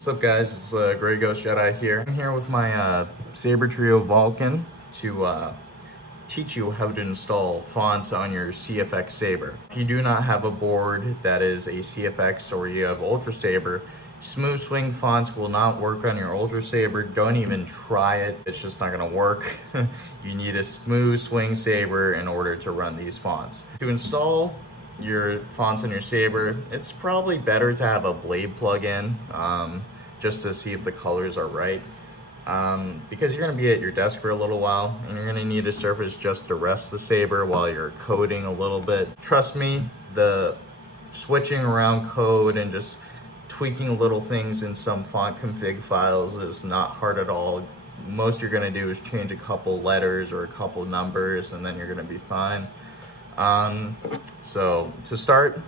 What's up guys, it's Grey Ghost Jedi here. I'm here with my Saber Trio Vulcan to teach you how to install fonts on your CFX Saber. If you do not have a board that is a CFX or you have Ultra Saber, Smoothswing fonts will not work on your Ultra Saber. Don't even try it, it's just not gonna work. You need a Smoothswing Saber in order to run these fonts. To install your fonts on your Saber, it's probably better to have a blade plug-in just to see if the colors are right. Because you're going to be at your desk for a little while and you're going to need a surface just to rest the Saber while you're coding a little bit. Trust me, the switching around code and just tweaking little things in some font config files is not hard at all. Most you're going to do is change a couple letters or a couple numbers and then you're going to be fine. So to start,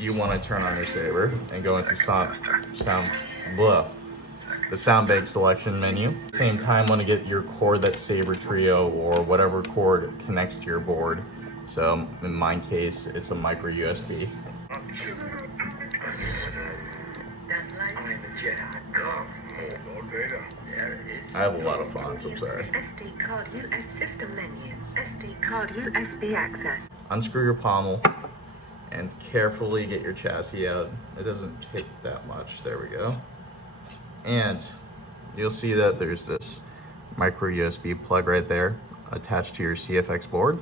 you want to turn on your Saber and go into the sound bank selection menu. At the same time, want to get your cord that's Saber Trio or whatever cord connects to your board. So in my case, it's a micro USB. I have a lot of fonts, I'm sorry. SD card US system menu. SD card USB access. Unscrew your pommel and carefully get your chassis out. It doesn't take that much. There we go. And you'll see that there's this micro USB plug right there attached to your CFX board.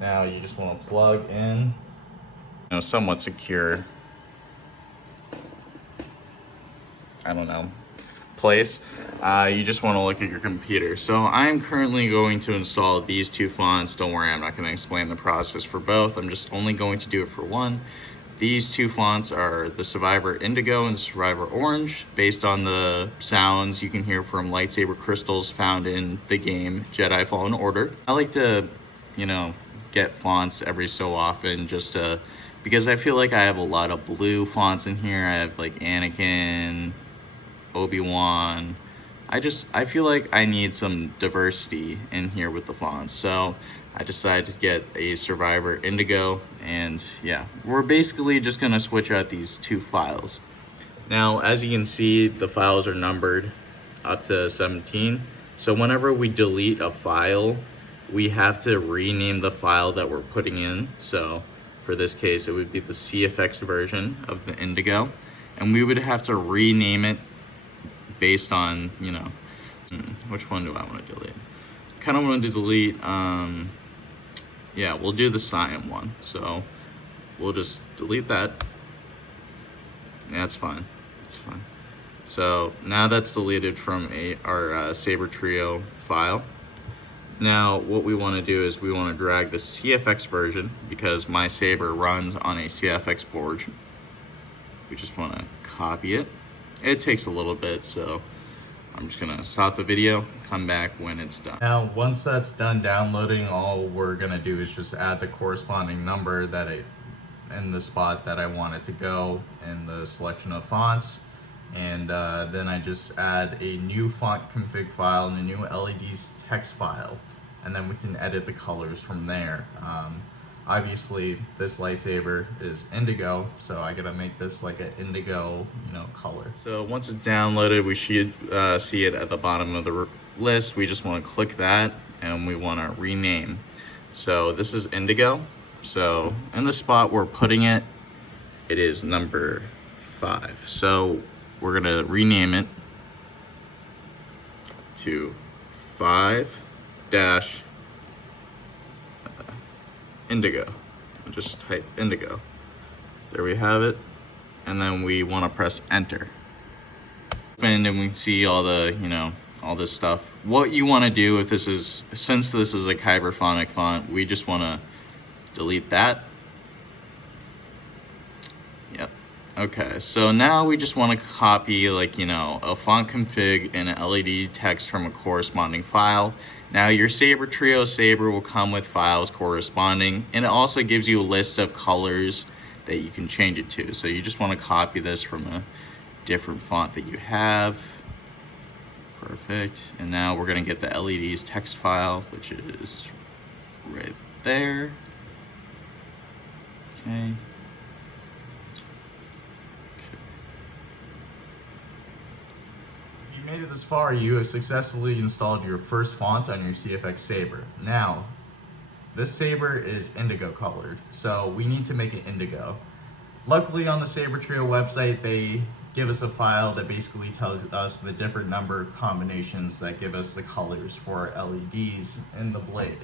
Now you just want to plug in, somewhat secure, place. You just want to look at your computer. So I'm currently going to install these two fonts. Don't worry, I'm not going to explain the process for both. I'm just only going to do it for one. These two fonts are the Survivor Indigo and Survivor Orange, based on the sounds you can hear from lightsaber crystals found in the game Jedi Fallen Order. I like to, get fonts every so often because I feel like I have a lot of blue fonts in here. I have like Anakin, Obi-Wan. I feel like I need some diversity in here with the fonts. So I decided to get a Survivor Indigo, and yeah, we're basically just gonna switch out these two files. Now, as you can see, the files are numbered up to 17. So whenever we delete a file, we have to rename the file that we're putting in. So for this case, it would be the CFX version of the Indigo, and we would have to rename it based on, which one do I want to delete? Kind of want to delete, yeah, we'll do the cyan one. So we'll just delete that. Yeah, that's fine. It's fine. So now that's deleted from our Saber Trio file. Now what we want to do is we want to drag the CFX version, because my Saber runs on a CFX board. We just want to copy it. It takes a little bit, so I'm just gonna stop the video, come back when it's done. Now, once that's done downloading, all we're gonna do is just add the corresponding number in the spot that I want it to go in the selection of fonts. And then I just add a new font config file and a new LEDs text file. And then we can edit the colors from there. Obviously, this lightsaber is indigo, so I gotta make this like an indigo, color. So once it's downloaded, we should see it at the bottom of the list. We just want to click that, and we want to rename. So this is indigo. So in the spot we're putting it, it is number 5. So we're gonna rename it to 5- indigo. I'll just type indigo. There we have it. And then we want to press enter. And then we see all the, all this stuff. What you want to do since this is a Kyberphonic font, we just want to delete that. Yep. Okay, so now we just want to copy a font config and an LED text from a corresponding file. Now your Saber Trio Saber will come with files corresponding, and it also gives you a list of colors that you can change it to. So you just want to copy this from a different font that you have. Perfect. And now we're going to get the LEDs text file, which is right there. Okay. made it this far, you have successfully installed your first font on your CFX Saber. Now, this Saber is indigo colored, so we need to make it indigo. Luckily on the Saber Trio website, they give us a file that basically tells us the different number combinations that give us the colors for LEDs in the blade.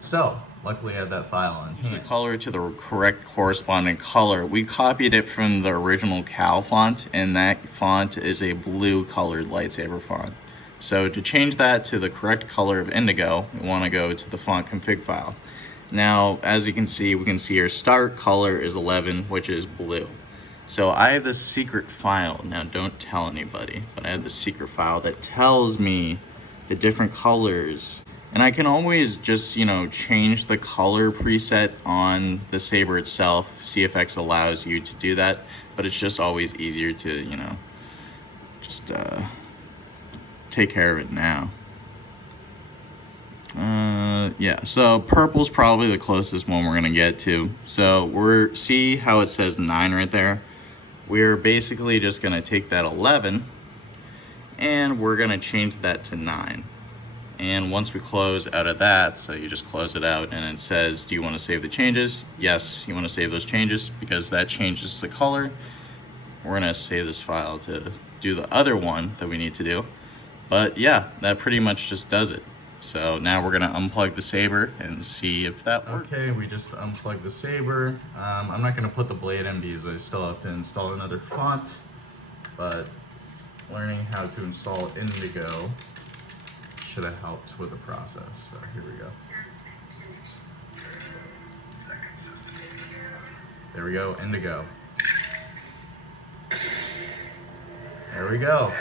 So, luckily I have that file on hand. The color to the correct corresponding color. We copied it from the original Cal font, and that font is a blue colored lightsaber font. So to change that to the correct color of indigo, we want to go to the font config file. Now, as you can see, we can see our start color is 11, which is blue. So I have this secret file. Now, don't tell anybody, but I have this secret file that tells me the different colors. And I can always just, change the color preset on the Saber itself. CFX allows you to do that, but it's just always easier to, just take care of it now. Yeah, so purple's probably the closest one we're gonna get to. So see how it says 9 right there? We're basically just gonna take that 11 and we're gonna change that to 9. And once we close out of that, so you just close it out and it says, do you want to save the changes? Yes, you want to save those changes because that changes the color. We're gonna save this file to do the other one that we need to do. But yeah, that pretty much just does it. So now we're gonna unplug the Saber and see if that works. Okay, we just unplugged the Saber. I'm not gonna put the blade in because I still have to install another font, but learning how to install indigo should have helped with the process. So here we go. There we go, indigo. There we go.